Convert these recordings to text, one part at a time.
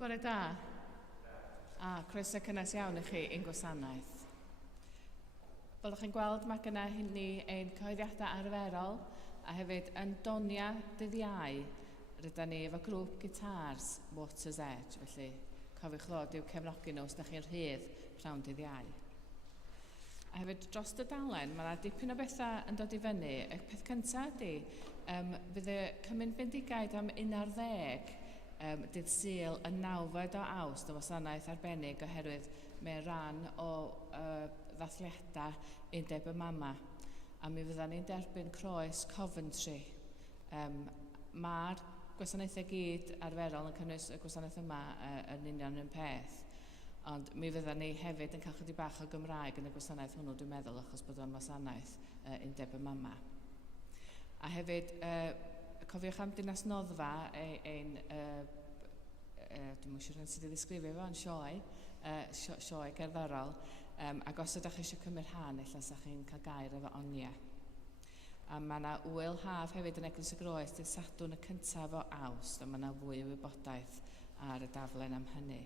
Bore da. A croeso cynnes iawn i chi i'n gwasanaeth. Fel ydych chi'n gweld, mae gyda ni ein cyhoeddiadau arferol a hefyd yn donia dydd Iau. Rydyn ni efo grŵp gitars Water's Edge, felly cofiwch ddod i'w cefnogi nhw os ydych chi'n rhydd rhawn dydd Iau. A hefyd dros y dalen, mae yna dipyn o bethau yn dod i fyny. Y peth cyntaf ydy, fydd y Cymun Bendigaid am 11 dydd Sul y 9 o Awst, y wasanaeth arbennig oherwydd mae rhan o ddathliadau Undeb y Mama. A mi fyddan ni'n derbyn croes Coventry. Mae'r gwasanaethau gyd arferol yn cynnwys y gwasanaeth yma yn union yn peth. Ond mi fyddan ni hefyd yn cael chydig bach o Gymraeg yn y gwasanaeth hwnnw, dwi'n meddwl, achos bod o'n wasanaeth Undeb y Mama. A hefyd, cofiwch am dinas noddfa ein, dwi'n mwyn siŵr yn sydd wedi ddisgrifio fo, yn sioe gerddorol, ac os ydych chi eisiau cymryd rhan, ella sa chi'n cael gair efo onia. A mae yna wyl haf hefyd yn Eglwys y Groes dydd Sadwrn y cyntaf o Awst, a mae yna fwy o wybodaeth ar y daflen am hynny.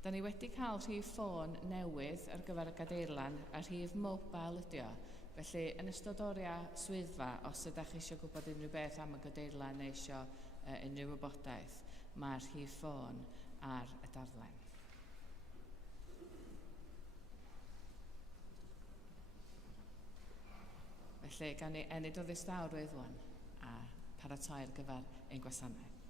Da ni wedi cael rhif ffôn newydd ar gyfer y gadeirlan, a rhif mobile ydi o. Felly, yn ystod oriau swyddfa, os ydych chi eisiau gwybod unrhyw beth am y gadeirlan neu eisiau unrhyw wybodaeth, mae'r rhif ffôn ar y darlen. Felly, gan ni enid o ddistawrwydd wan a paratoi ar gyfer ein gwasanaeth.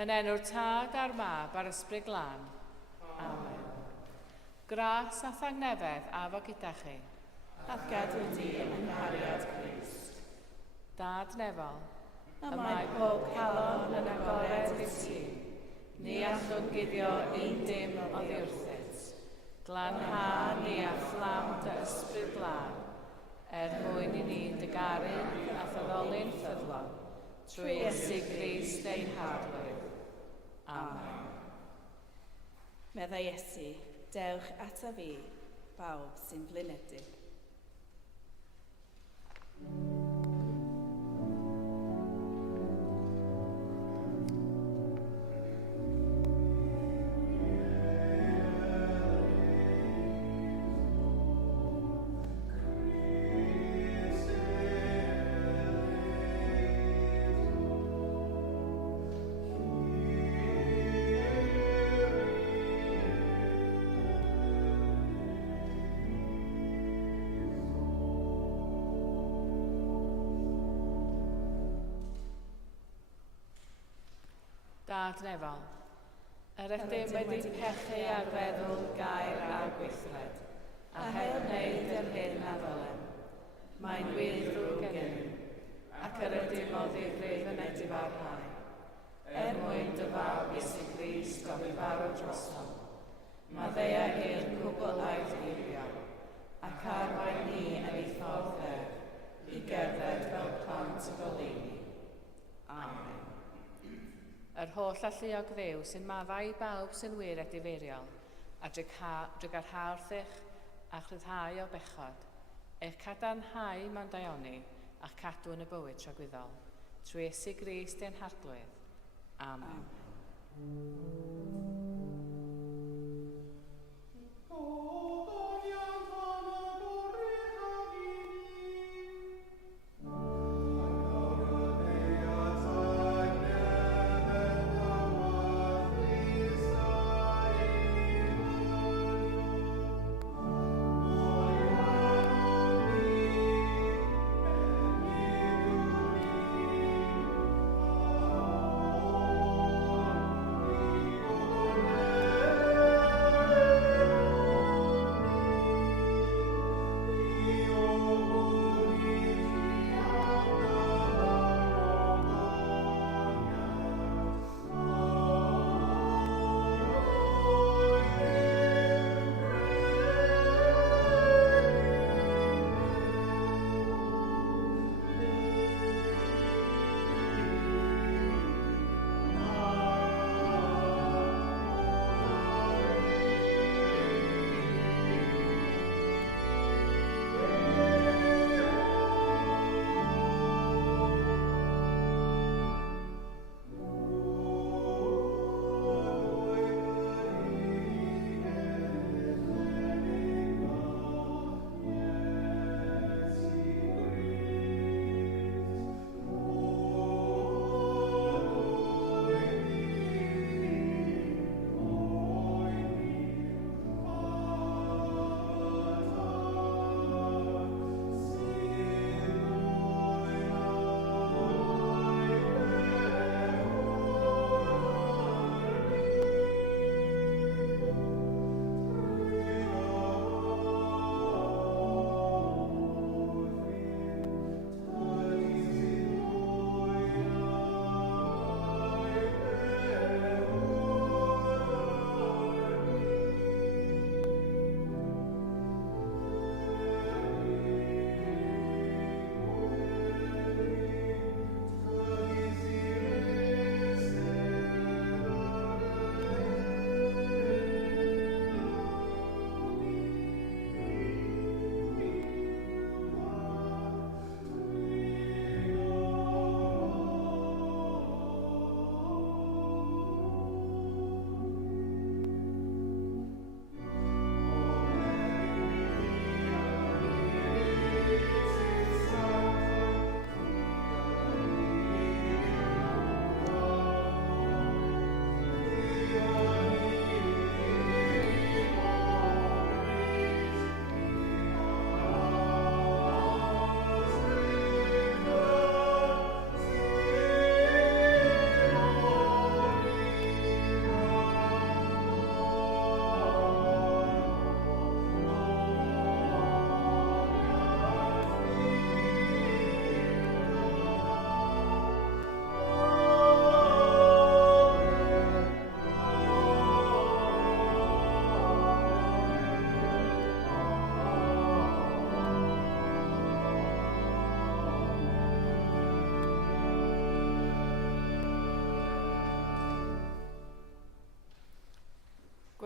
Yn enw'r Tad a'r Mab a'r Ysbryd Glân. Amen. Gras a thangnefedd a fo gyda chi. Ac gadw di yn hariad Crist. Dad nefol, Y mae pob calon yn agored i ti. Ni allwn guddio un dim oddi wrthyt. glanha ni a fflam dy ysbryd glân, mwyn i ni dygaru a thyddolyn ffyddlon, trwy Iesu Grist ein harwydd. Amen. Meddai Iesu, dewch ata fi, bawb sy'n blinedig. Dad nefol, yr ydym wedi pechu ar feddwl, gair a gweithred, a heb wneud yr hyn a ddylem. Mae'n wir drwy gennym, ac yr ydym oddi gref yn edif ar rai. Mwyn dy fawr Iesu Grist o mi farw drosom, mae ddeia i'r cwbl eirio, ac arwain ni yn ei ffordd ddew, i gerdded fel plant y goleuni. Amen. Yr holl alluog ddew sy'n maddau i bawb sy'n wir edifeiriol, a drygarha wrthych a chryddhau o bechod, eich cadarnhau mewn daioni a'ch cadw yn y bywyd tragwyddol, trwy Iesu Grist ein harglwydd. Amen.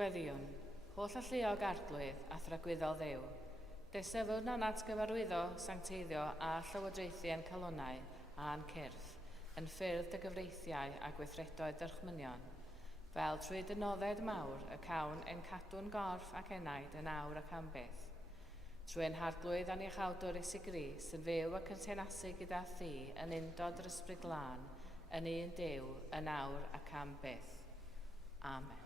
nodweddion, holl alluog arglwydd a thragwyddo ddew. Deisefwn yn atgyfarwyddo, sancteiddio a llywodraethu yn calonau a'n cyrff, yn ffyrdd dy gyfreithiau a gweithredoedd dyrchmynion, fel trwy dynodded mawr y cawn yn cadw'n gorff ac enaid yn awr ac am byth. Trwy ein harglwydd a'n eich awdwr Iesu Grist yn fyw ac yn tenasu gyda thi yn undod yr ysbryd glân, yn un Duw, yn awr ac am byth. Amen.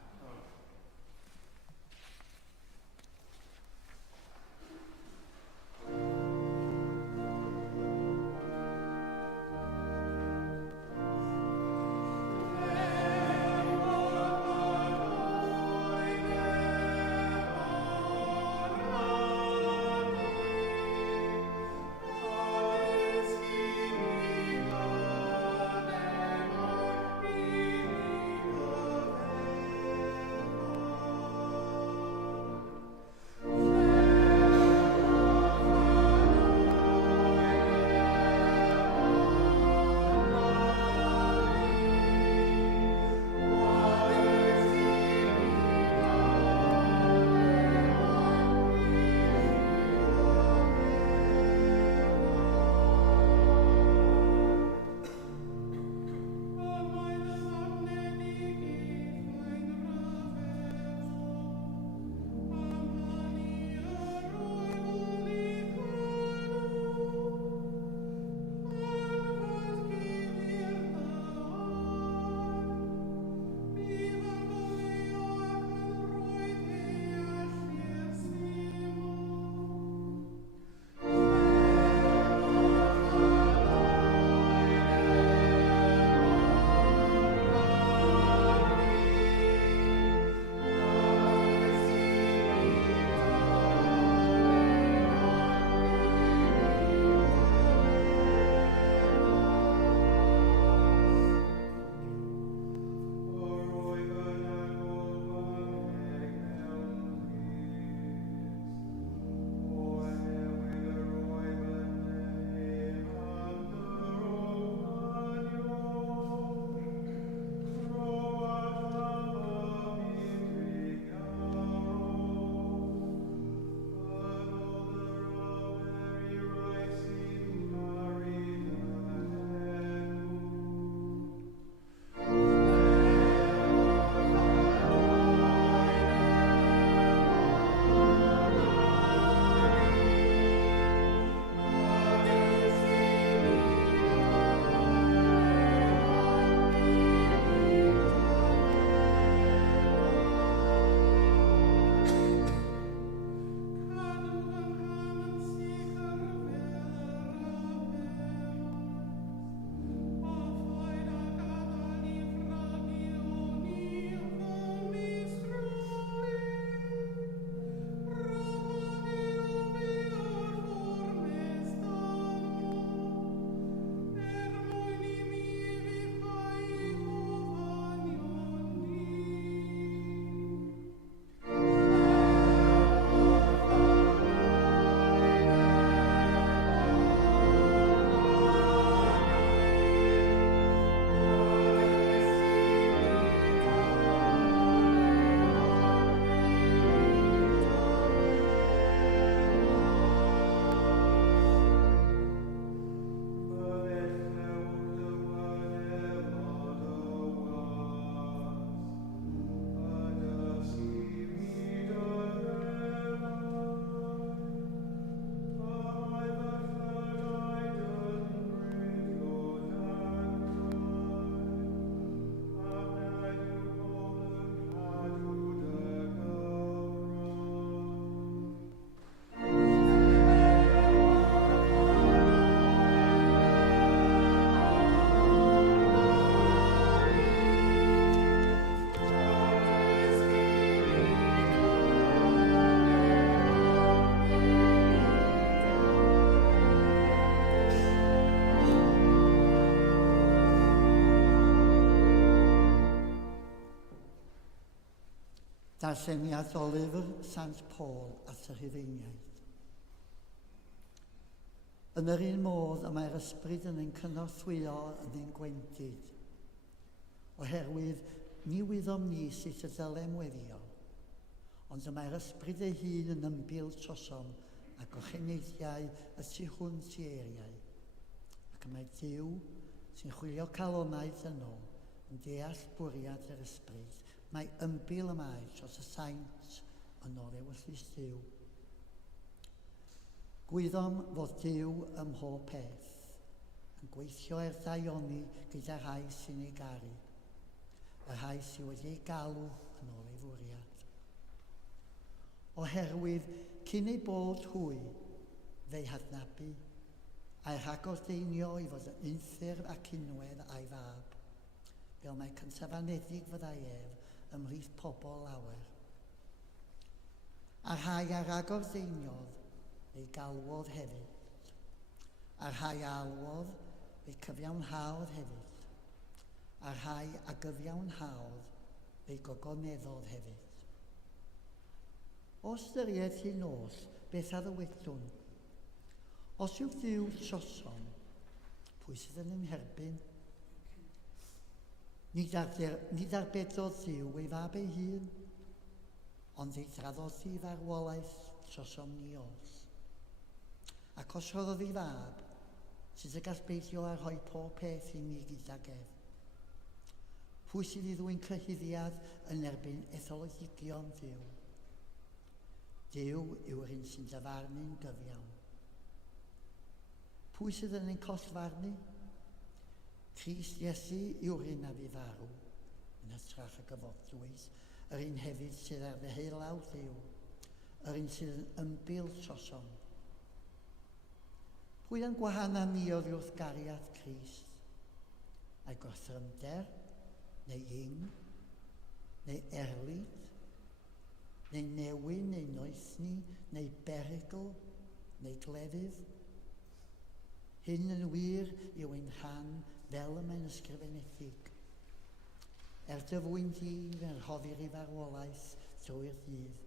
Darlleniad o lyfr Sant Paul at y Rhufeiniaid. Yn yr un modd y mae'r ysbryd yn ein cynorthwyo yn ein gwendid, oherwydd ni wyddom ni sut y dylem weddio, ond y mae'r ysbryd ei hun yn ymbil trosom ac o cheneithiau y tu hwnt i eiriau. Ac y mae Duw sy'n chwilio calonaeth yn ôl yn deall bwriad yr ysbryd. Mae ymbil y mae dros y saint yn ôl ewyllus Duw. Gwyddom fod Duw ym mhob peth, yn gweithio daioni gyda rhai sy'n ei garu, y rhai sydd wedi ei galw yn ôl ei fwriad. Oherwydd cyn ei bod hwy, fe'i hadnabu, a'i rhagordeinio i fod yn unffurf ac unwedd a'i fab, fel mae cyntaf-anedig fyddai ymhlith pobl lawer. A rhai a rhagordeiniodd fe'i galwodd hefyd, a rhai alwodd fe'i cyfiawnhaodd hefyd, a rhai a gyfiawnhaodd fe'i gogoneddodd hefyd. O ystyried hyn oll, beth ar y wedwn? Os yw Duw trosom, pwy sydd yn ymherbyn? Nid arbedodd Duw ei fab ei hun, ond ei draddodi farwolaeth trosom ni os. Ac os roddodd ei fab, sydd y gall beidio a rhoi pob peth i ni gydag ef. Pwy sydd i ddwy'n cyhuddiad yn erbyn ethologigion Duw? Duw yw'r un sy'n dyfarnu'n gyfiawn. Pwy sydd yn ein collfarnu? Crist Iesu yw'r un a fi farw, yn hytrach y gyfodwys, yr un hefyd sydd ar ddeheulaw Duw, yr un sydd yn ymbil trosom. Pwy yn gwahana ni oddi wrth gariad Crist? A'i gorthrymder, neu yng, neu erlyd, neu newyn, neu noethni, neu berygl, neu glefydd. Hyn yn wir yw ein rhan fel y mae'n ysgrifenedig. Dyfwyn dyn fe'n rhoddi'r ei farwolaeth drwy'r dydd,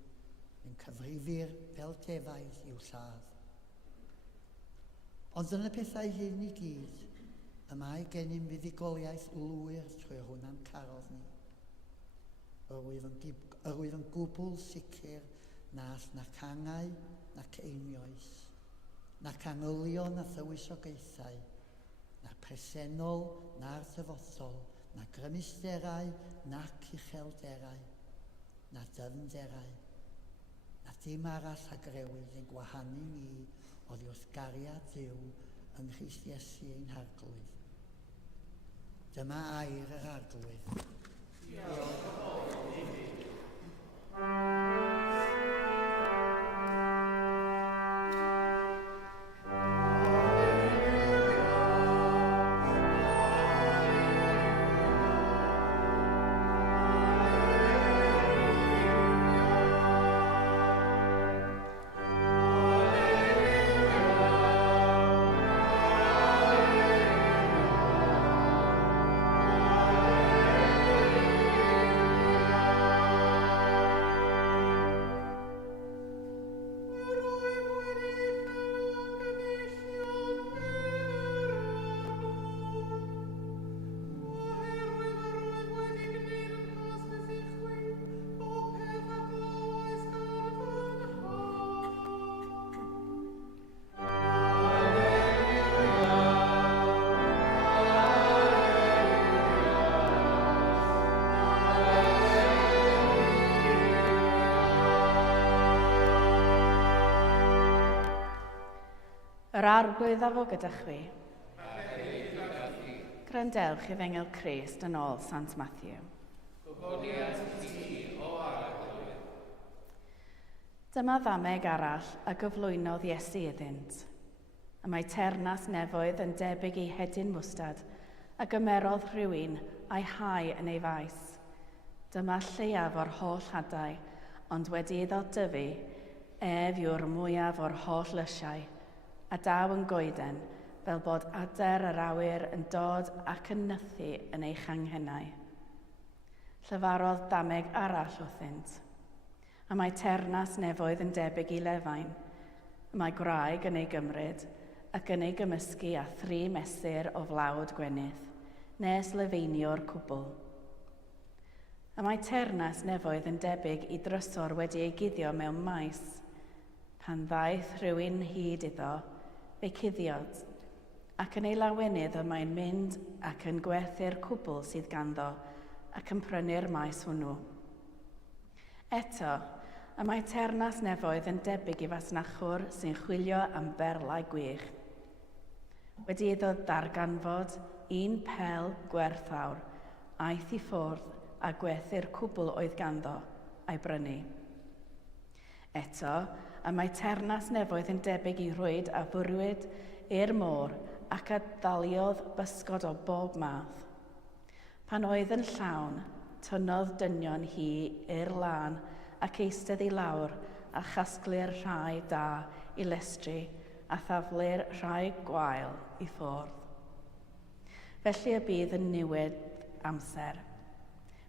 yn cyfrifir fel defaid i'w lladd. Ond yn y pethau hyn i gyd, y mae gennym fuddugoliaeth lwyr trwy hwnna'n carodd ni. Yr wyf yn gwbl sicr nath nac angau nac einioes, nac angylion a thywysogaethau, na'r presennol na'r dyfodol, na grymusterau nac uchelderau, na dyfnderau, na dim arall a grewyd yn gwahanu ni oddi wrth gariad Duw yng Nghrist Iesu ein harglwydd. Dyma air yr arglwydd. Yr arglwydd afo gyda chwi. Grandewch i ddengel Crist yn ôl Sant Matthew. Dyma ddameg arall a gyflwynodd Iesu iddynt. Y mae ternas nefoedd yn debyg i hedyn mwstad a gymerodd rhywun a'i hau yn ei faes. Dyma lleiaf o'r holl hadau, ond wedi iddo dyfu, yw'r mwyaf o'r holl lysiau, a daw yn goeden, fel bod adar yr awyr yn dod ac yn nythu yn eich anghennau. Llyfarodd dameg arall wrthynt, a mae ternas nefoedd yn debyg i lefain. Mae gwraig yn ei gymryd ac yn ei gymysgu a 3 mesur o flawd gwenydd, nes lefeinio'r cwbl. A mae teyrnas nefoedd yn debyg i drysor wedi ei guddio mewn maes. Pan ddaeth rhywun hyd iddo, fe'i cuddiod, ac yn ei lawenydd y mae'n mynd ac yn gwerthu'r cwbl sydd ganddo ac yn prynu'r maes hwnnw. Eto, y mae teyrnas nefoedd yn debyg i fasnachwr sy'n chwilio am berlau gwych. Wedi iddo darganfod un pel gwerthawr, aeth i ffwrdd a gwerthu'r cwbl oedd ganddo a'i brynu. Eto, y mae teyrnas nefoedd yn debyg i rwyd a bwrwyd i'r môr ac a daliodd bysgod o bob math. Pan oedd yn llawn, tynnodd dynion hi i'r lan ac eistedd i lawr a chasglu'r rhai da i lestri a thaflu'r rhai gwael i ffwrdd. Felly y bydd yn niwed amser.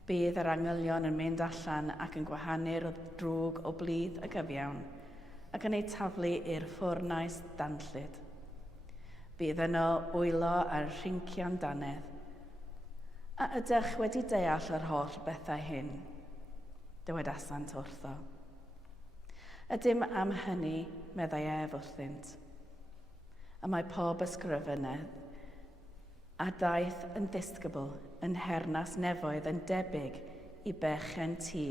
Bydd yr angylion yn mynd allan ac yn gwahanu'r drwg o blídd a gyfiawn ac yn ei taflu i'r ffwrnais danllyd. Bydd yno wylo a'r rhincian danedd. A ydych wedi deall yr holl bethau hyn, dywedasant wrtho. Ydym am hynny meddai ef wrthynt. A mae pob ysgrifennydd a daeth yn ddisgybl yn hernas nefoedd yn debyg i bechen tŷ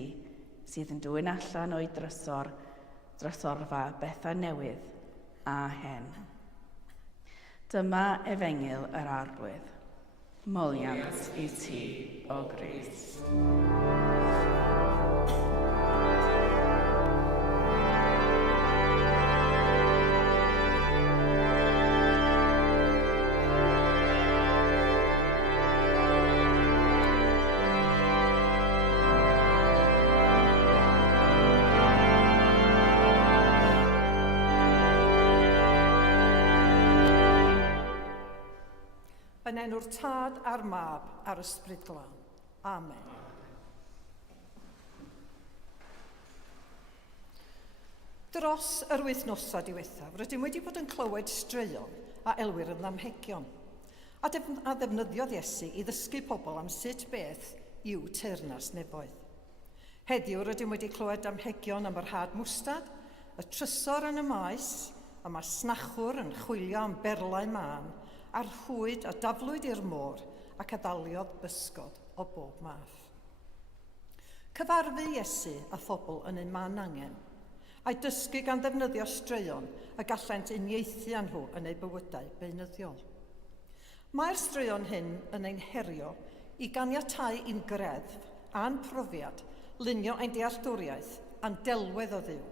sydd yn dwyn allan o'i drysorfa bethau newydd a hen. Dyma efengyl yr arglwydd. Moliant i ti o Grist. Yn enw'r Tad a'r Mab a'r Ysbryd Glân. Amen. Dros yr wythnosau diwethaf, rydym wedi bod yn clywed straeon a elwyr yn ddamhegion, a ddefnyddiodd Iesu i ddysgu pobl am sut beth yw teyrnas nefoedd. Heddiw rydym wedi clywed damhegion am yr had mwstad, y trysor yn y maes, a masnachwr yn chwilio am berlau mân, a'r hwyd a daflwyd i'r môr ac addaliodd bysgod o bob math. Cyfarfu Iesu a phobl yn ein man angen, a'i dysgu gan ddefnyddio straeon a gallent uniaethu â nhw yn eu bywydau beunyddiol. Mae'r straeon hyn yn ein herio i ganiatáu i'n greddf a'n profiad lunio ein dealltwriaeth a'n delwedd o Dduw,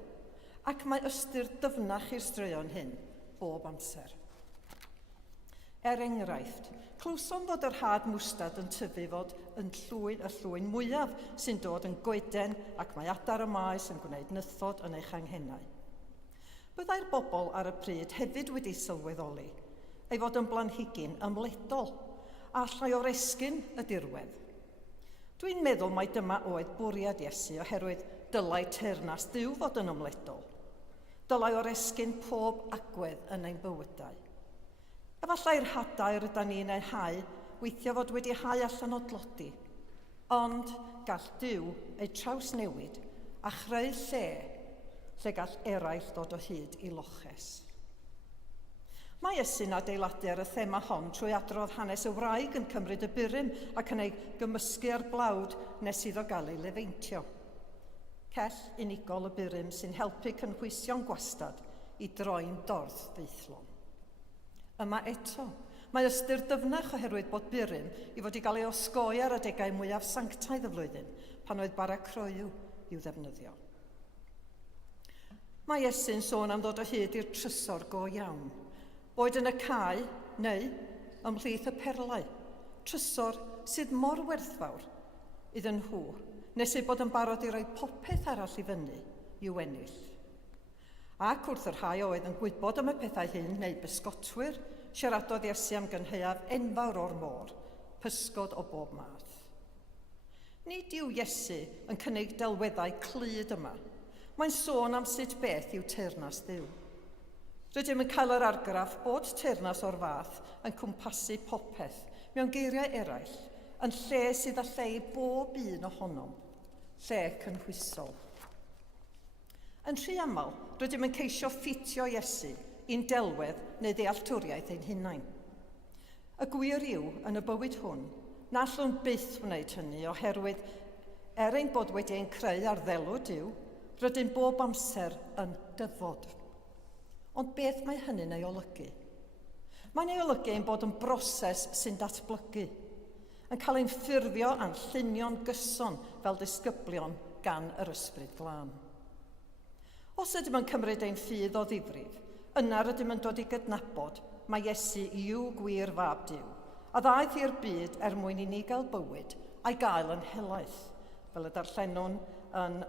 ac mae ystyr dyfnach i'r straeon hyn bob amser. Enghraifft, clywsom fod yr had mwstad yn tyfu fod yn y llwyn mwyaf sy'n dod yn goeden ac mae adar y maes yn gwneud nythod yn eich anghennau. Byddai'r bobl ar y pryd hefyd wedi sylweddoli ei fod yn blanhigyn ymledol a llai o'r esgyn y dirwedd. Dwi'n meddwl mai dyma oedd bwriad Iesu oherwydd dylai teyrnas Dduw fod yn ymledol. Dylai o'r esgyn pob agwedd yn ein bywydau. Efallai'r hadau rydyn ni'n ei hau weithio fod wedi hau allan o dlodi, ond gall Duw ei trawsnewid a chreu lle gall eraill dod o hyd i loches. Mae Iesu'n adeiladu ar y thema hon trwy adrodd hanes y wraig yn cymryd y burum ac yn ei gymysgu ar blawd nes iddo gael ei lefaintio. Cell unigol y burum sy'n helpu cynhwysion gwastad i droi'n dorth ddeuithlon. Yma eto, mae ystyr dyfnach oherwydd bod burum i fod i gael ei osgoi ar adegau mwyaf sanctaidd y flwyddyn, pan oedd bara croew i'w ddefnyddio. Mae Iesu'n sôn am ddod o hyd i'r trysor go iawn, boed yn y cae neu ymhlith y perlau, trysor sydd mor werthfawr iddyn nhw, nes eu bod yn barod i roi popeth arall i fyny i'w ennill. Ac wrth yr rhai oedd yn gwybod am y pethau hyn neu bysgotwyr, siaradodd Iesu am gynheuaf enfawr o'r môr, pysgod o bob math. Nid yw Iesu yn cynnig delweddau clud yma. Mae'n sôn am sut beth yw teyrnas Dduw. Rydym yn cael yr argraff bod teyrnas o'r fath yn cwmpasu popeth mewn geiriau eraill yn lle sydd â lle i bob un ohonom, lle cynhwysol. Yn rhy aml, rydym yn ceisio ffitio Iesu i'n delwedd neu ddealltwriaeth ein hunain. Y gwir yw, yn y bywyd hwn, na allwn byth wneud hynny oherwydd ein bod wedi ein creu ar ddelw Duw, rydym bob amser yn dyfod. Ond beth mae hynny'n ei olygu? Mae'n ei olygu ein bod yn broses sy'n datblygu, yn cael ein ffurfio a'n llunio'n gyson fel disgyblion gan yr ysbryd glân. Os ydym yn cymryd ein ffydd o ddifrif, yna rydym yn dod i gydnabod mae Iesu yw gwir fab Duw, a ddaeth i'r byd mwyn i ni gael bywyd a'i gael yn helaeth, fel y darllenwn yn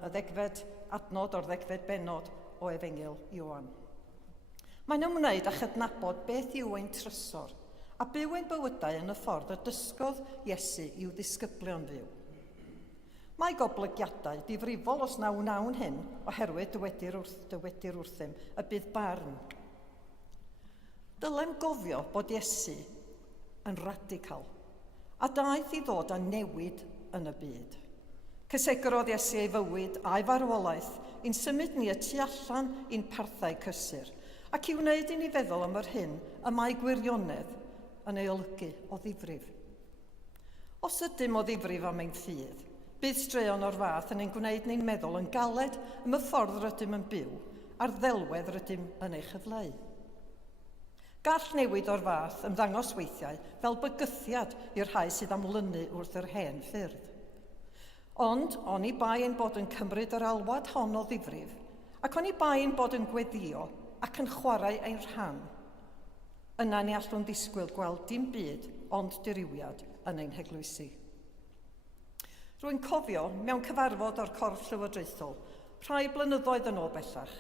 adnod o'r 10 bennod o Efengyl Ioan. Mae'n ymwneud â chydnabod beth yw ein trysor a byw ein bywydau yn y ffordd y dysgodd Iesu i'w ddisgyblion fyw. Mae goblygiadau difrifol os nawn hyn oherwydd dywedir wrthym y bydd barn. Dylem gofio bod Iesu yn radical a daeth i ddod â newid yn y byd. Cysegrodd Iesu ei fywyd a'i farwolaeth i'n symud ni y tu allan i'n parthau cysur ac i wneud i ni feddwl am yr hyn y mae gwirionedd yn ei olygu o ddifrif. Os ydym o ddifrif am ein ffydd, bydd straeon o'r fath yn ein gwneud ni'n meddwl yn galed am y ffordd rydym yn byw a'r ddelwedd rydym yn ei chyfleu. Gall newid o'r fath ymddangos weithiau fel bygythiad i'r rhai sydd am lynu wrth yr hen ffyrdd. Ond oni bai ein bod yn cymryd yr alwad hon o ddifrif, ac oni bai ein bod yn gweddio ac yn chwarae ein rhan. Yna ni allwn ddisgwyl gweld dim byd ond diriwiad yn ein heglwysi. Rwy'n cofio mewn cyfarfod o'r Corff Llywodraethol, rhai blynyddoedd yn ôl bellach,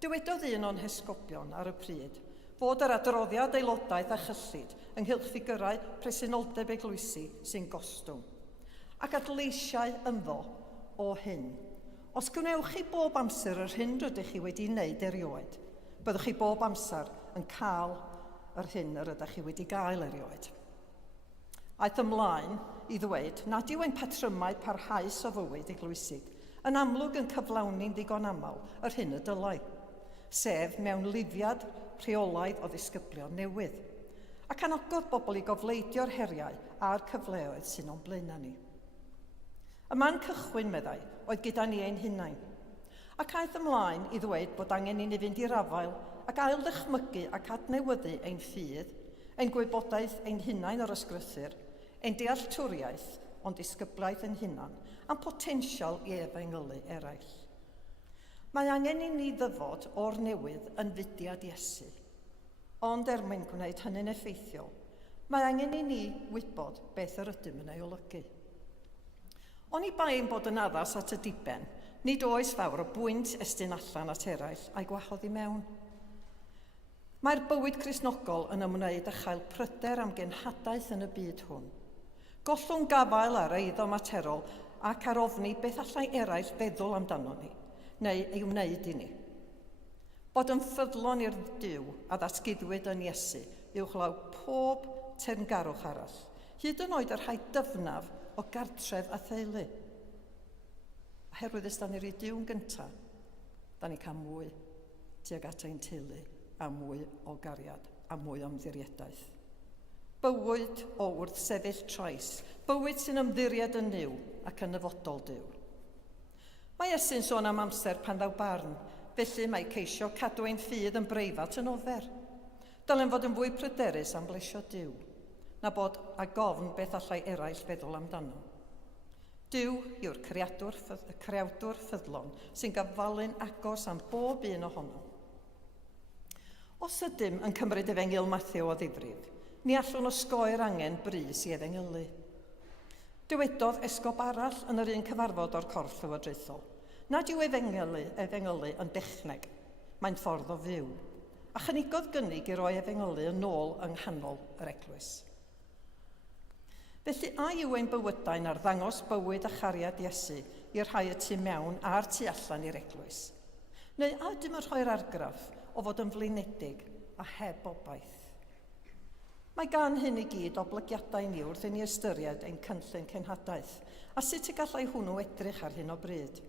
dywedodd un o'n hesgobion ar y pryd fod yr adroddiad aelodaeth a chyllid ynghylch ffigurau presenoldeb eglwysi sy'n gostwng, ac adleisiau ynddo o hyn. Os gwnewch chi bob amser yr hyn rydych chi wedi wneud erioed, byddwch chi bob amser yn cael yr hyn yr ydych chi wedi gael erioed. Aeth ymlaen i ddweud nad yw ein patrymau parhaus o fywyd eglwysig yn amlwg yn cyflawni'n ddigon aml yr hyn y dylai, sef mewn lifiad rheolaidd o ddisgyblion newydd, ac anogodd bobl i gofleidio'r heriau a'r cyfleoedd sy'n o'n blaenau ni. Y man cychwyn, meddai, oedd gyda ni ein hunain, ac aeth ymlaen i ddweud bod angen i ni fynd i'r afael ac ail ddychmygu ac adnewyddu ein ffydd, ein gwybodaeth ein hunain o'r ysgrythur, ein dealltwriaeth ond disgyblaeth ein hunan, a'n potensial i efengylu eraill. Mae angen i ni ddyfod o'r newydd yn fudiad Iesu, ond mwyn gwneud hynny'n effeithiol, mae angen i ni wybod beth yr ydym yn ei olygu. Oni bai ein bod yn addas at y diben, nid oes fawr o bwynt estyn allan at eraill a'i gwahodd i mewn. Mae'r bywyd Cristnogol yn ymwneud â chael pryder am genhadaeth yn y byd hwn. Gollwng gafael ar eiddo materol ac ar ofni beth allai eraill feddwl amdano ni, neu ei wneud i ni. Bod yn ffyddlon i'r Duw a ddatgudwyd yn Iesu uwchlaw pob teyrngarwch arall, hyd yn oed yr rhai dyfnaf o gartref a theulu. Oherwydd ysdan ni'r Duw'n gyntaf, da ni cael mwy tuag at ein teulu a mwy o gariad a mwy o ymddiriadaeth. Bywyd o wrth sefyll trais, bywyd sy'n ymddiried yn niw ac yn yfodol Duw. Mae Iesu'n sôn am amser pan ddaw barn, felly mae ceisio cadw ein ffydd yn breifat yn ofer. Dylen fod yn fwy pryderus am blesio Duw, na bod a gofn beth allai eraill feddwl amdano. Duw yw'r creawdwr ffyddlon sy'n gyfalun agos am bob un ohono. Os ydym yn cymryd Efengyl Mathew o ddifrif, ni allwn osgoi'r angen brys i efengylu. Dywedodd esgob arall yn yr un cyfarfod o'r Corff Llywodraethol, nad yw efengylu yn dechneg, mae'n ffordd o fyw, a chynigodd gynnig i roi efengylu yn ôl yng nghanol yr eglwys. Felly a yw ein bywydau'n arddangos bywyd a chariad Iesu i'r rhai y tu mewn a'r tu allan i'r eglwys? Neu a dim yn rhoi'r argraff o fod yn flinedig a heb obaith? Mae gan hyn i gyd oblygiadau ni wrth i ni ystyried ein cynllun cenhadaeth, a sut y gallai hwnnw edrych ar hyn o bryd.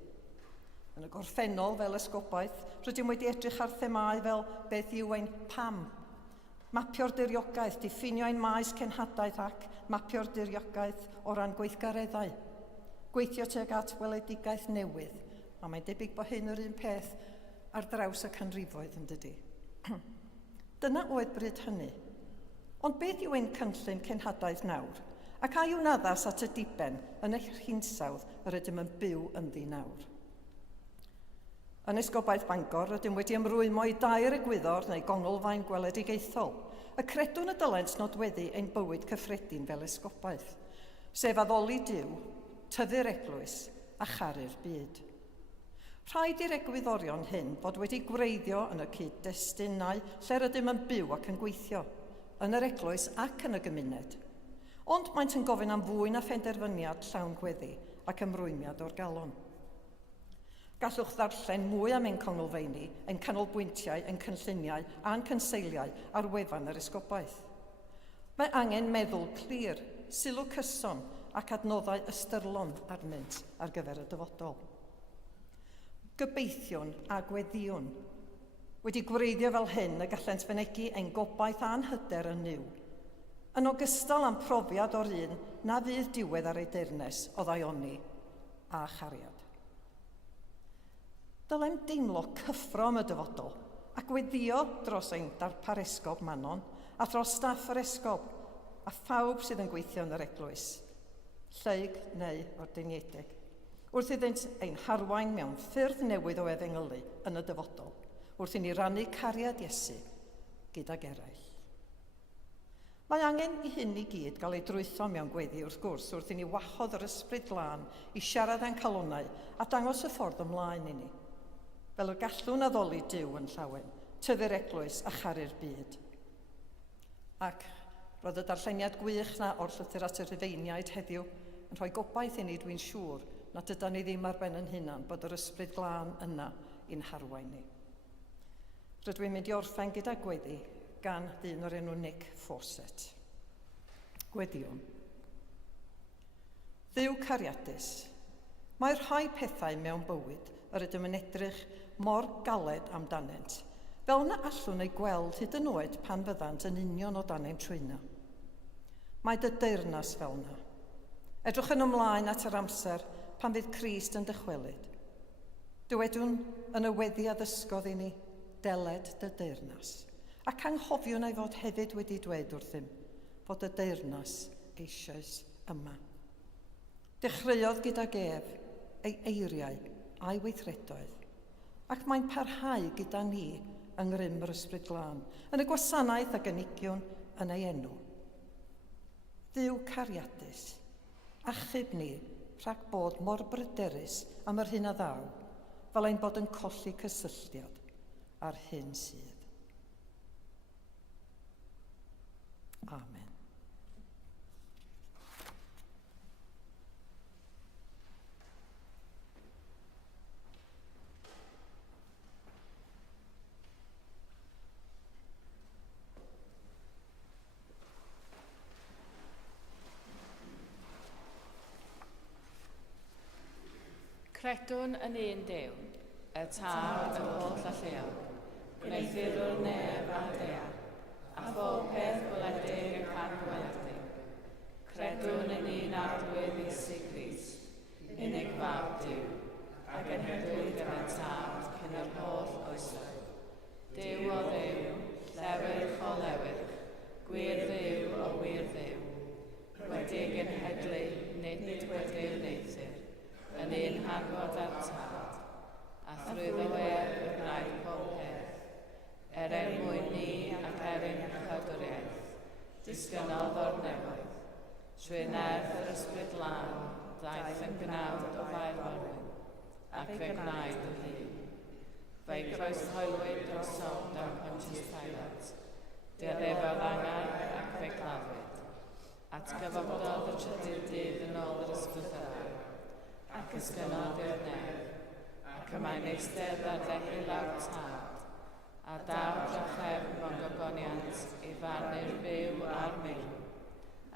Yn y gorffennol fel esgobaeth, rydym wedi edrych ar themau fel beth yw ein pam, mapio'r diriogaeth, diffinio ein maes cenhadaeth ac mapio'r diriogaeth o ran gweithgareddau, gweithio tuag at weledigaeth newydd, a mae'n debyg bod hyn yr un peth ar draws y canrifoedd yn dydy. Dyna oedd bryd hynny. Ond beth yw ein cynllun cenhadaeth nawr? Ac a yw'n addas at y diben yn eich hinsawdd yr ydym yn byw ynddi nawr? Yn esgobaeth Bangor rydym wedi ymrwymo i 2 egwyddor neu gongolfaen gweledigaethol, y credwn y dylent nodweddu ein bywyd cyffredin fel esgobaeth, sef addoli Duw, tyfu'r eglwys a charu'r byd. Rhaid i'r egwyddorion hyn fod wedi gwreiddio yn y cyd-destunau lle rydym yn byw ac yn gweithio, yn yr eglwys ac yn y gymuned. Ond maent yn gofyn am fwy na phenderfyniad llawn gweddi ac ymrwymiad o'r galon. Gallwch ddarllen mwy am ein congolfeini, ein canolbwyntiau, ein cynlluniau a'n cynseiliau ar wefan yr esgobaeth. Mae angen meddwl clir, sylw cyson ac adnoddau ystyrlon arnynt ar gyfer y dyfodol. Gobeithiwn a gweddiwn wedi gwreiddio fel hyn y gallent fynegu ein gobaith a'n hyder yn niw, yn ogystal â'n profiad o'r un na fydd diwedd ar ei deyrnes o ddaioni a chariad. Dylem deimlo cyffro am y dyfodol a gweddio dros ein darpar esgob Manon a dros staff yr esgob a phawb sydd yn gweithio yn yr eglwys, lleug neu ordiniedig, wrth iddynt ein harwain mewn ffyrdd newydd o efengylu yn y dyfodol, wrth i ni rannu cariad Iesu gydag eraill. Mae angen i hyn i gyd gael ei drwytho mewn gweddi wrth gwrs wrth i ni wahodd yr ysbryd glân i siarad a'n calonnau a dangos y ffordd ymlaen i ni, fel y gallwn addoli Duw yn llawen, tyfu'r eglwys a charu'r byd. Ac roedd y darlleniad gwych na o'r llythyr at y Rhufeiniaid heddiw yn rhoi gobaith i ni, dwi'n siŵr, na dyda ni ddim ar ben yn hunan bod yr ysbryd glân yna i'n harwain ni. Rydw i'n mynd i orffen gyda gweddi gan ddyn o'r enw Nick Fawcett. Gweddiwn. Dduw cariadus, mae rhai pethau mewn bywyd yr ydym yn edrych mor galed amdanynt, fel na allwn ei gweld hyd yn oed pan fyddant yn union o dan ein trwyna. Mae dy deyrnas fel na. Edrych yn ymlaen at yr amser pan fydd Crist yn dychwelyd. Dywedwn yn y weddi addysgodd i ni, deled dy deyrnas, ac anghofiwn ei fod hefyd wedi dweud wrthym fod y deyrnas eisoes yma. Dechreuodd gyda gef, ei eiriau a'i weithredoedd, ac mae'n parhau gyda ni yng ngrym yr ysbryd glân, yn y gwasanaeth a gynigiwn yn ei enw. Dduw cariadus, achub ni rhag bod mor bryderus am yr hyn a ddaw, fel ein bod yn colli cysylltiad ar hyn sydd. Amen. Credwn yn un Duw, y tad yn holl a lleol, gwneithurwr neb a dea, a phob peth gwledig yn cadweledig. Credwn yn un arglwydd Iesu Grist, unig fawr Duw, ac yn hedwyr gyda tad cyn yr holl oesoedd. Duw o Dduw, lewyrch o lewyrch, gwir Dduw o wir Dduw, wedig yn hedlu, nid wedi'r neithir, yn un hanfod ar tad, a thrwyddo e y gwnaed pob peth, mwyn ni ac ein chydwriaeth, disgynodd o'r newydd, trwy nerth yr ysbryd lan, daeth yn gnawd o faelwarwyn, ac fe gwnaed yn hun. Fe'i croeshoelwyd drosodd am Pontius Pilate, dioddefodd angau ac fe glafwyd, at gyfogdodd y trydydd dydd yn ôl yr ysbrydau, ac ysgynodd i'r nef, ac y mae'n eistedd ar ddeheu lawr tad, a daw drachef mewn gogoniant i farnu'r byw a'r milw,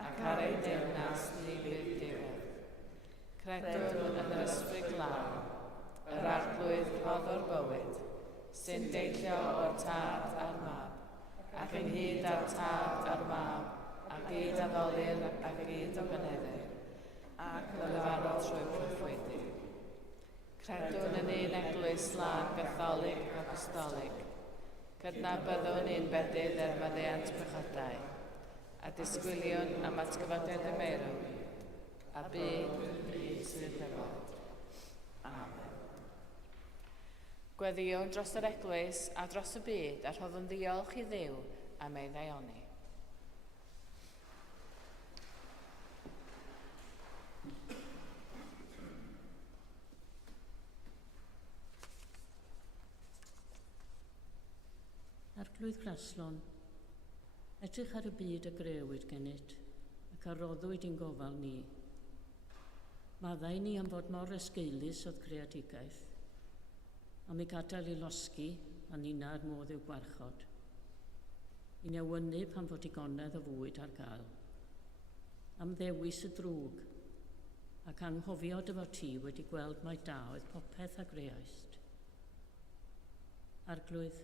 ac ar ei deyrnas ni bydd diwedd. Credwn yn yr ysbryd glân, yr arglwydd rhoddwr bywyd, sy'n deillio o'r tad a'r mab, ac ynghyd â'r tad a'r mab, a gyd addolir a gyd o gyneddir, ac yn yfarod trwy proffwydi. Credwn yn un eglwys lan Gatholig ac Apostolig, cydnabyddwn un bedydd er maddeuant pechodau, a disgwyliwn am atgyfodiad y meirw, a byd sydd newid. Amen. Gweddiwn dros yr eglwys a dros y byd a rhoddwn ddiolch i Dduw am ei ddaioni. Arglwydd Graslon, edrych ar y byd y grewyd gennyt ac ar roddwyd i'n gofal ni. Maddau ni am fod mor esgeulus oedd creadigaeth, am ei gadael i losgi a nina'r modd i'w gwarchod. I newynu pan fod digonedd o fwyd ar gael. Am ddewis y drwg ac anghofio dy fod ti wedi gweld mai da oedd popeth a greaist. Arglwydd,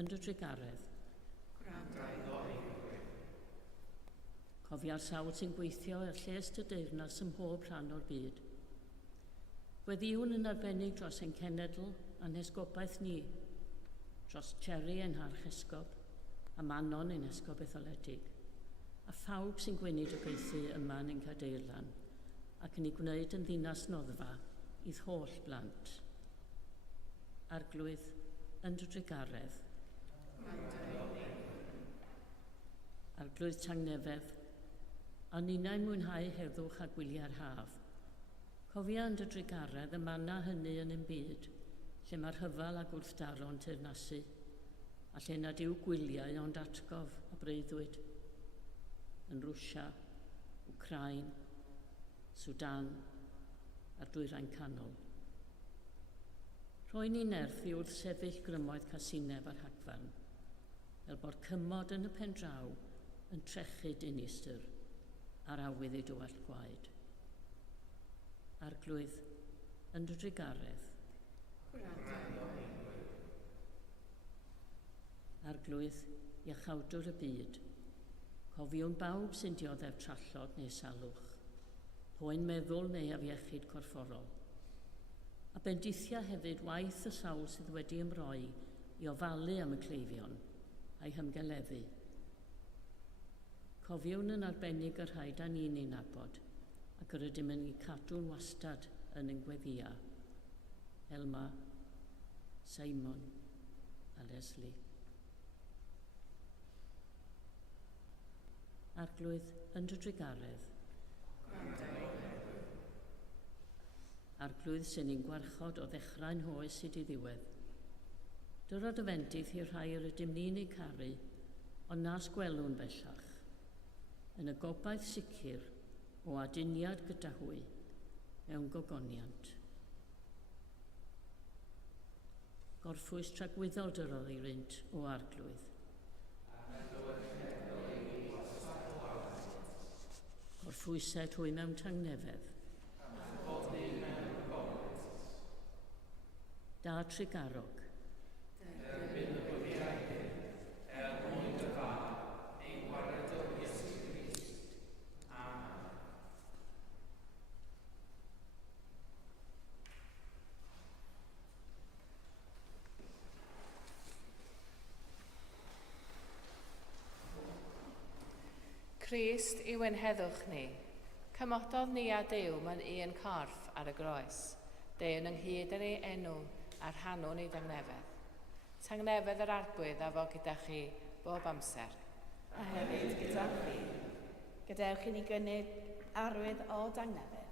yn dy drigaredd. Cofia'r sawl sy'n gweithio ar lles dy deyrnas ym mhob rhan o'r byd. Gweddiwn yn arbennig dros ein cenedl a nesgobaeth ni, dros Cherry ein harch esgob, a Manon ein esgob etholedig, a phawb sy'n gwneud y gweithu yma yn ein cadeirlan, ac yn ei gwneud yn ddinas noddfa i'r holl blant. Arglwydd, yn dy drigaredd. Arglwydd Tangnefedd, a ninnau'n mwynhau heddwch a gwyliau'r haf. Cofia yn dy drigaredd y manna hynny yn ein byd, lle mae'r hyfal a gwrthdaro'n teyrnasu, a lle nad yw gwyliau ond atgof a breuddwyd. Yn Rwsia, Wcrain, Sudan a'r Dwyrain Canol. Rhoi ni nerth i wrth sefyll grymoedd casineb a'r Rhagfarn, fel bod cymod yn y pen draw yn trechu dinistyr ar awydd ei dywallt gwaed. Arglwydd, yn dy drigaredd. Arglwydd, iachawdwr y byd. Cofiwn bawb sy'n dioddef trallod neu salwch, poen meddwl neu afiechyd corfforol. A bendithia hefyd waith y sawl sydd wedi ymroi i ofalu am y cleifion a'i hymgeleddu. Cofiwn yn arbennig yr rhaid a ni'n ei nabod, ac yr ydym yn ei cadw'n wastad yn ein gweddia. Elma, Cymun a Leslie. Arglwydd yn dy drigaredd. Arglwydd sy'n ein gwarchod o ddechrau'n hoes hyd i ddiwedd. Dyrod y fendydd i'r rhai yr ydym ni'n ei caru, ond nas gwelwn bellach, yn y gobaith sicr o aduniad gyda hwy mewn gogoniant. Gorffwys tragwyddol dyrodd ei rynt o arglwydd. Gorffwysau hwy mewn tangnefedd. Da trigarog. Crist yw ein heddwch ni. Cymododd ni a Duw mewn un corff ar y groes. Dewn ynghyd ar ei enw a'r hanwn i tangnefedd. Tangnefedd yr arglwydd a fo gyda chi bob amser. A hefyd gyda chi. Gadewch i ni gynnig arwydd o dangnefedd.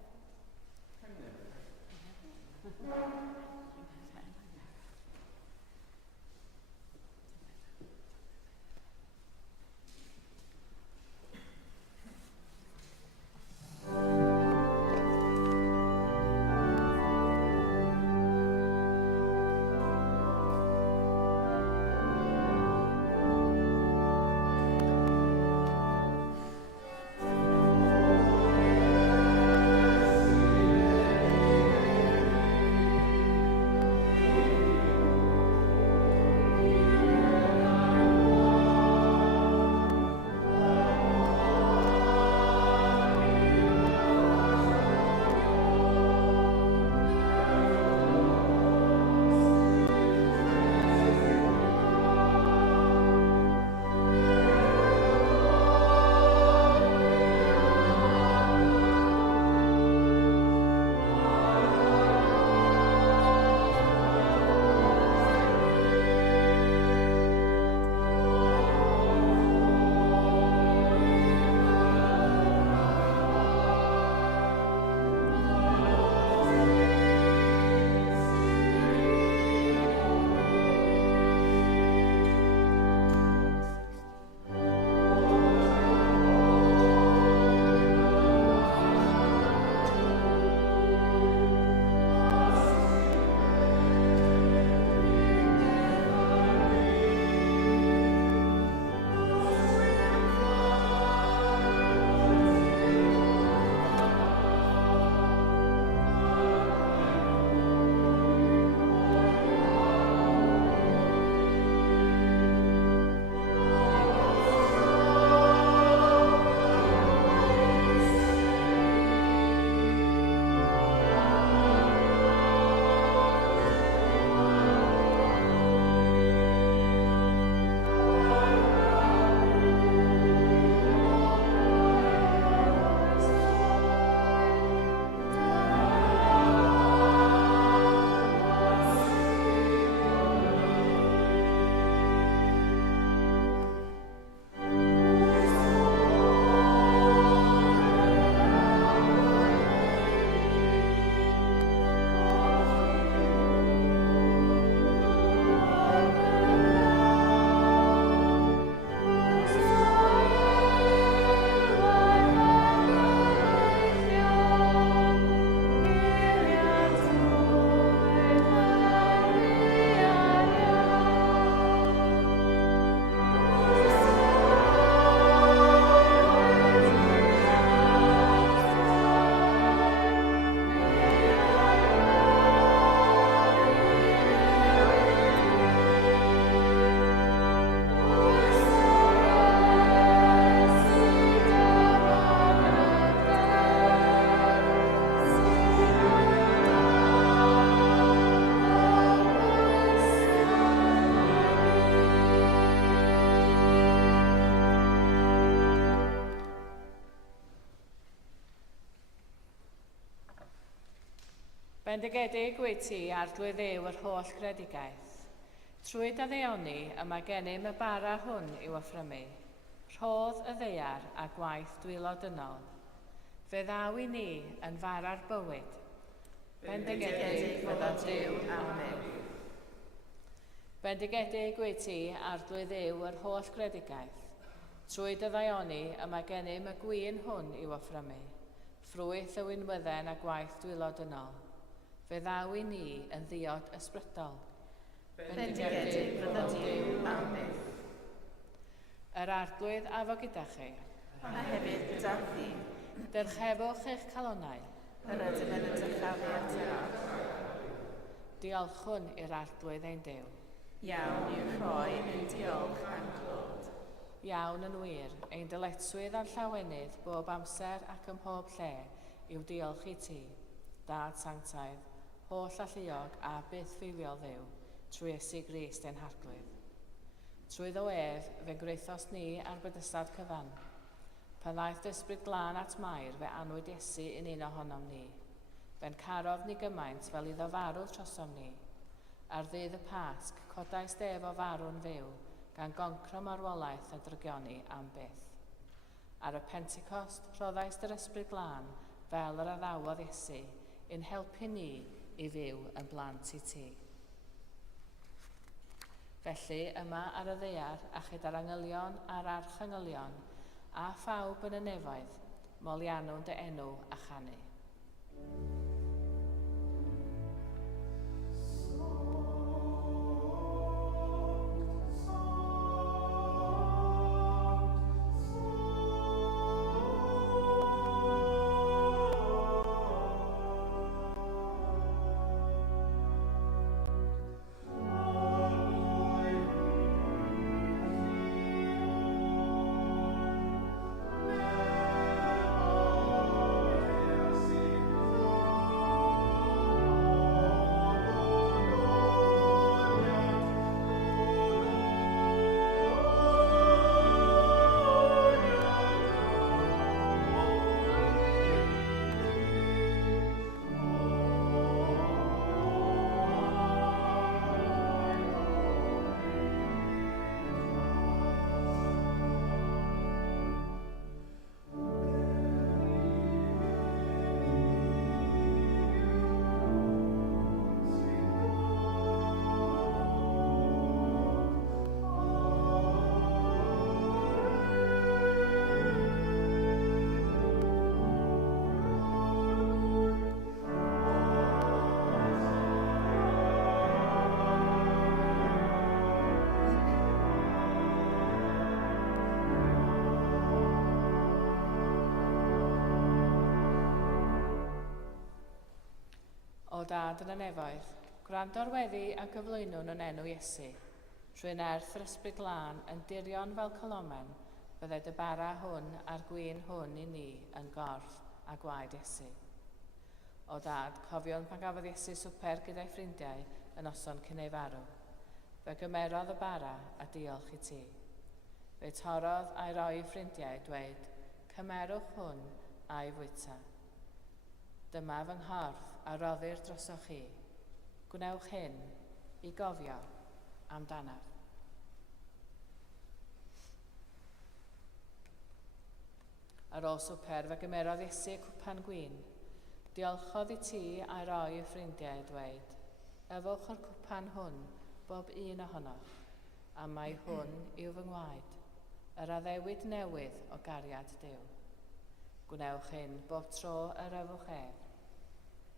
Bendigedig wyt ti arglwydd Dduw yr holl gredigaeth. Trwy dy ddeuoni y mae gennym y bara hwn i'w offrymu. Rhodd y ddeiar a gwaith dwylo dynol. Fe ddaw i ni yn fara'r bywyd. Bendigedig fydda Duw am byw. Bendigedig wyt ti arglwydd Dduw yr holl gredigaeth. Trwy dy ddaioni y mae gennym y gwyn hwn i'w offrymu. Ffrwyth y wynwydden a gwaith dwylo dynol. Fe ddaw i ni yn ddiod ysbrydol. Bendigedig fydda Duw am byw. Yr arglwydd a fo gyda chi. A hefyd gyda thi. Dyrchefwch eich calonnau. Yr ydym yn ydrychafu at yr arglwydd. Diolchwn i'r arglwydd ein Duw. Iawn i'w rhoi yn diolch am glod. Iawn yn wir, ein dyletswydd a'n llawenydd bob amser ac ym mhob lle i'w diolch i ti, Dad Sanctaidd, holl alluog a byth filiol Dduw, trwy Iesu Grist ein harglwydd. Trwy ddo ef, fe gwreithos ni ar bydysad cyfan. Pan ddaeth ysbryd glân at Mair, fe anwyd Iesu yn un ohonom ni. Fe'n carodd ni gymaint fel iddo farw trosom ni. Ar ddydd y Pasg, codais def o farw'n fyw, gan goncro marwolaeth a drygioni am byth. Ar y Pentecost, rhoddais yr ysbryd glân fel yr addawodd Iesu, yn helpu ni i fyw yn blant i ti. Felly yma ar y ddeiar a chyd ar angylion a'r archangylion a phawb yn y nefoedd, molianwn dy enw a chanu. O Dad yn y nefoedd, gwrando'r weddi a gyflwynwn yn enw Iesu. Trwy'n erth yr ysbryd glân yn dirion fel colomen, byddai dy bara hwn a'r gwyn hwn i ni yn gorff a gwaed Iesu. O Dad, cofion pan gafodd Iesu swper gyda'i ffrindiau yn noson cyn ei farw. Fe gymerodd y bara a diolch i ti. Fe torodd a'i roi i ffrindiau dweud, cymerwch hwn a'i fwyta. Dyma fy nghorff a roddir drosoch chi. Gwnewch hyn i gofio amdanaf. Ar ôl swper fe gymerodd Iesu cwpan gwyn. Diolchodd i ti a'i roi i ffrindiau dweud, yfwch o'r cwpan hwn bob un ohonoch, a mae hwn yw fy ngwaed, yr addewid newydd o gariad Duw. Gwnewch hyn bob tro yr yfwch ef,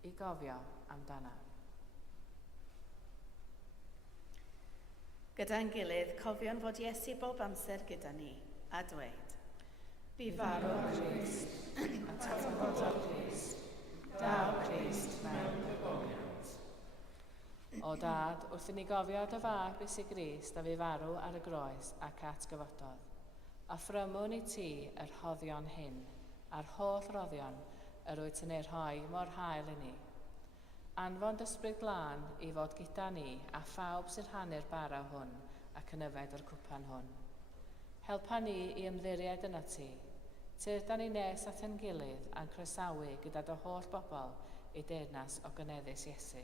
i gofio amdanaf. Gyda'n gilydd, cofion fod Iesu bob amser gyda ni, a dweud, Bu farw Crist, a tatgododd Crist, daw Crist mewn pegoniant. O Dad, wrth i ni gofio dy fab Iesu Grist a fu farw ar y groes ac atgyfododd, a phrymwn i ti yr hoddion hyn, a'r holl roddion yr wyt yn ei rhoi mor hael i ni. Anfon ysbryd glân i fod gyda ni a phawb sy'n rhannu'r bara hwn ac yn yfed o'r cwpan hwn. Helpa ni i ymddiried yna ti. Tyrda ni nes at ein gilydd a'n croesawu gyda dy holl bobl i deyrnas o gyneddus Iesu.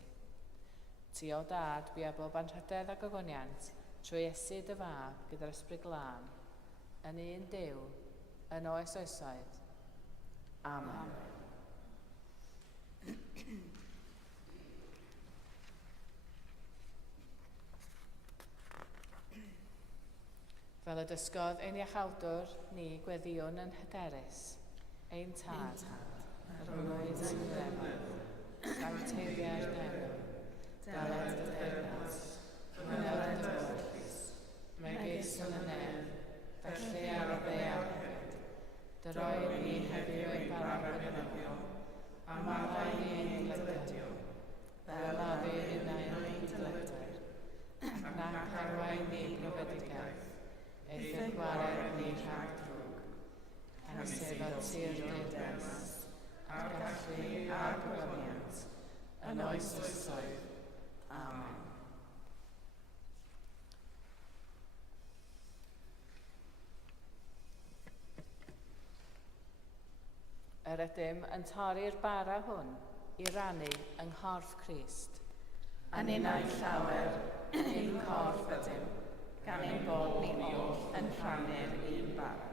Ti o dad bu a bob anrhydedd a gogoniant trwy Iesu dy fab gyda'r ysbryd glân, yn un Duw, yn oes oesoedd. Amen. Fel y dysgodd ein iachawdwr ni gweddiwn yn hyderus, ein tad, yr ymwyd sy'n ddefnydd, sancteiriau'r denw, daled y deyrnas, myned y gwrs, megis yn y nef, felly ar y ddear hefyd, dy roi ni heddiw ein baraf gynyddio, a maddau ni ein dyledion, fel a fi unau ein dyledyr, nac arwain ni brofedigaeth, eithaf gwared ni rhag drwg, yn sefod tir deyrnas, a'r gallu a'r gogoniant, yn oes oesoedd. Amen. Yr ydym yn torri'r bara hwn i rannu yng nghorff Crist. Yn unau llawer, un corff ydym, gan ein bod ni oll yn rhannu'r un bara.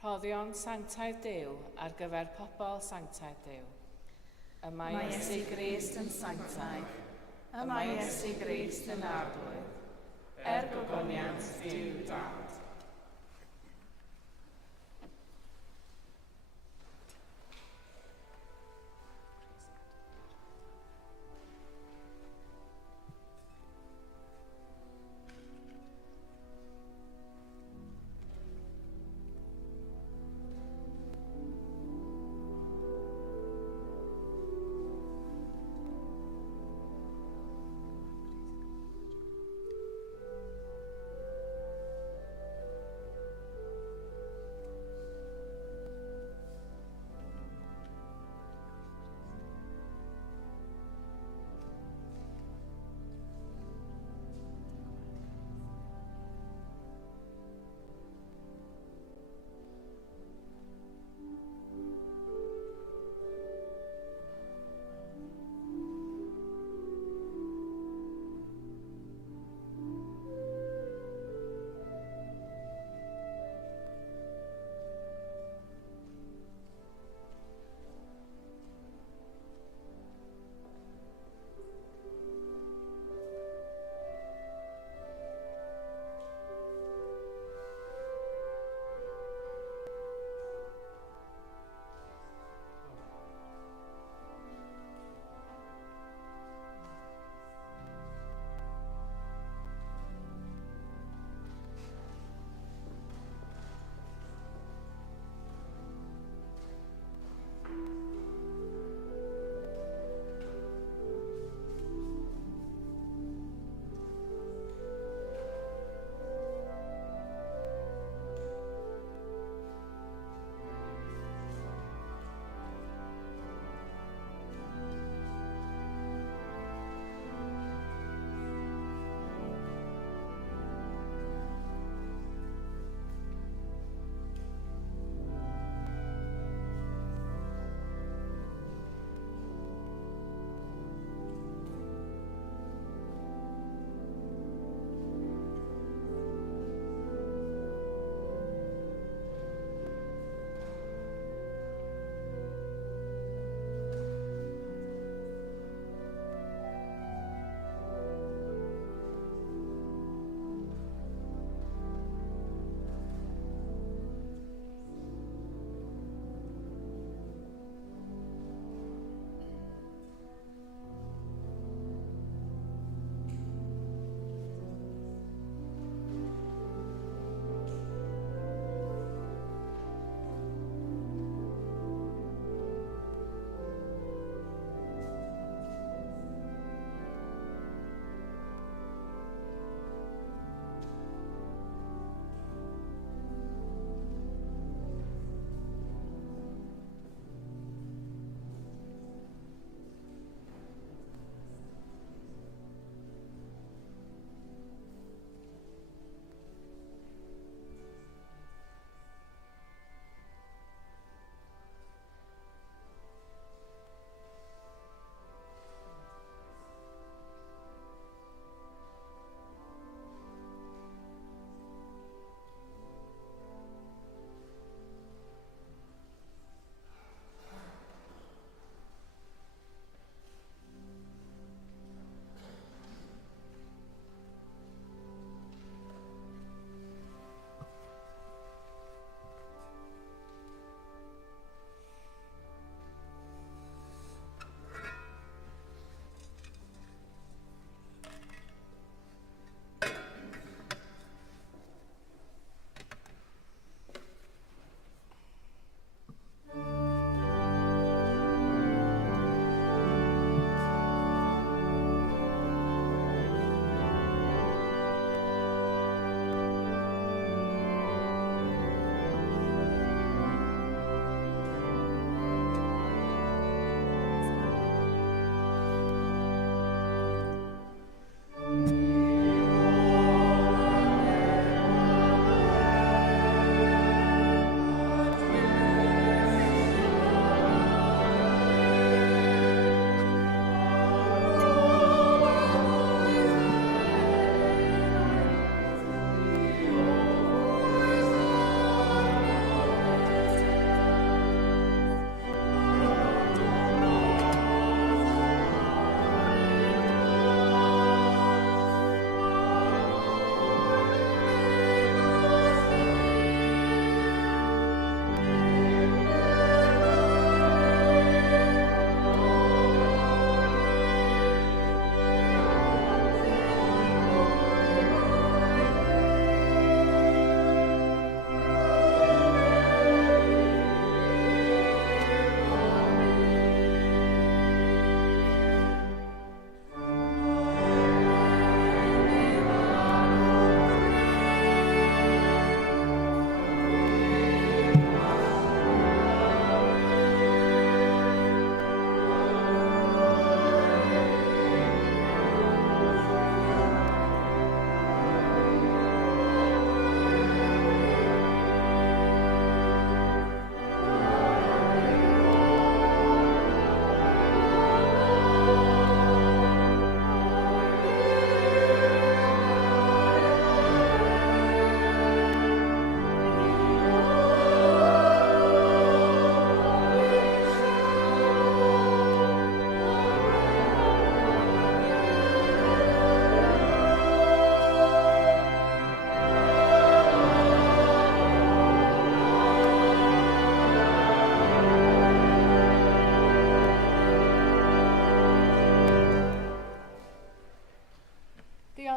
Rhoddion sanctaidd Duw ar gyfer pobl sanctaidd Duw. Yma Iesu Grist yn sanctaidd, yma Iesu Grist yn arglwydd, gogoniant Duw dad.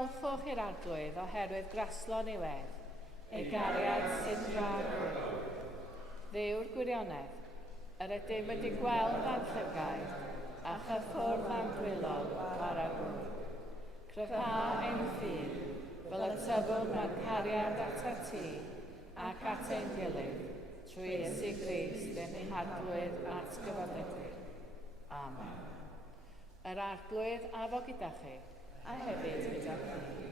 Diolchwch i'r arglwydd oherwydd graslon i wedd, ei gariad sy'n drag. Dduw'r gwirionedd, yr ydym wedi gweld anllygaid, a chyffwrdd am dwylol ar agwr. Cryfha ein ffydd, fel y tyfwn mae'r cariad at y ti, ac at ein gilydd, trwy Iesu Grist ein hadlwydd at gyfadledydd. Amen. Yr arglwydd a fo gyda chi, a hefyd gyda chi.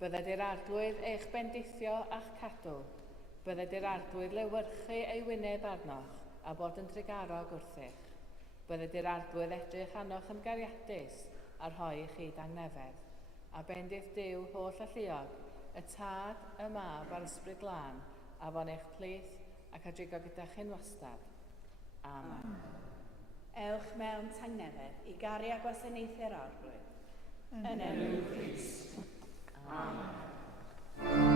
Bydded i'r arglwydd eich bendithio a'ch cadw. Bydded i'r arglwydd lewyrchu ei wyneb arnoch a bod yn trigarog wrthych. Bydded i'r arglwydd edrych annoch ymgariadus a rhoi i chi dangnefedd. A bendith Duw holl a lluog, y tad, y mab a'r ysbryd glân, a fo'n eich plith ac a drigo gyda chi'n wastad. Amen. Ewch mewn tangnefedd i gari a gwasanaethu'r arglwydd. Yn enw Crist. Amen.